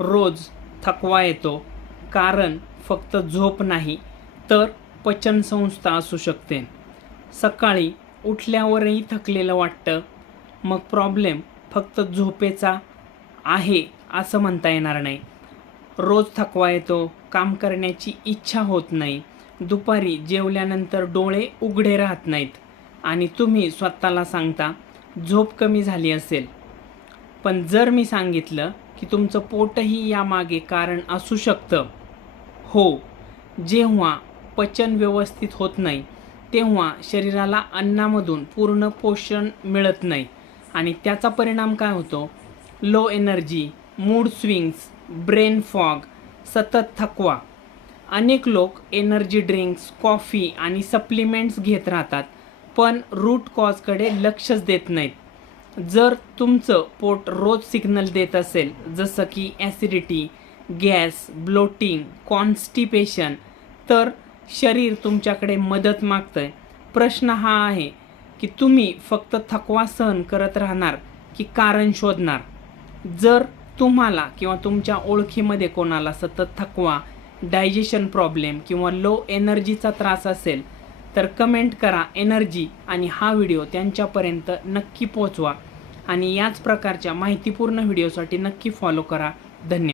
रोज थकवा येतो, कारण फक्त झोप नाही तर पचनसंस्था असू शकते. सकाळी उठल्यावरही थकलेलं वाटतं, मग प्रॉब्लेम फक्त झोपेचा आहे असं म्हणता येणार नाही. रोज थकवा येतो, काम करण्याची इच्छा होत नाही, दुपारी जेवल्यानंतर डोळे उघडे राहत नाहीत आणि तुम्ही स्वतःला सांगता झोप कमी झाली असेल. पण जर मी सांगितलं की तुमचं पोटही यामागे कारण असू शकतं, हो, जेव्हा पचन व्यवस्थित होत नाही तेव्हा शरीराला अन्नामधून पूर्ण पोषण मिळत नाही आणि त्याचा परिणाम काय होतो? Low energy, mood swings, brain fog, सतत थकवा. अनेक लोक एनर्जी ड्रिंक्स, कॉफी आणि सप्लिमेंट्स घेत राहतात, पण रूट कॉजकडे लक्षच देत नाहीत. जर तुमचं पोट रोज सिग्नल देत असेल, जसं की ॲसिडिटी, गॅस, ब्लोटिंग, कॉन्स्टिपेशन, तर शरीर तुमच्याकडे मदत मागतंय. प्रश्न हा आहे की तुम्ही फक्त थकवा सहन करत राहणार की कारण शोधणार? जर तुम्हाला किंवा तुमच्या ओळखीमध्ये कोणाला सतत थकवा, डायजेशन प्रॉब्लेम किंवा लो एनर्जीचा त्रास असेल तर कमेंट करा एनर्जी आणि हा व्हिडिओ त्यांच्यापर्यंत नक्की पोहोचवा आणि याच प्रकारच्या माहितीपूर्ण व्हिडिओसाठी नक्की फॉलो करा. धन्यवाद.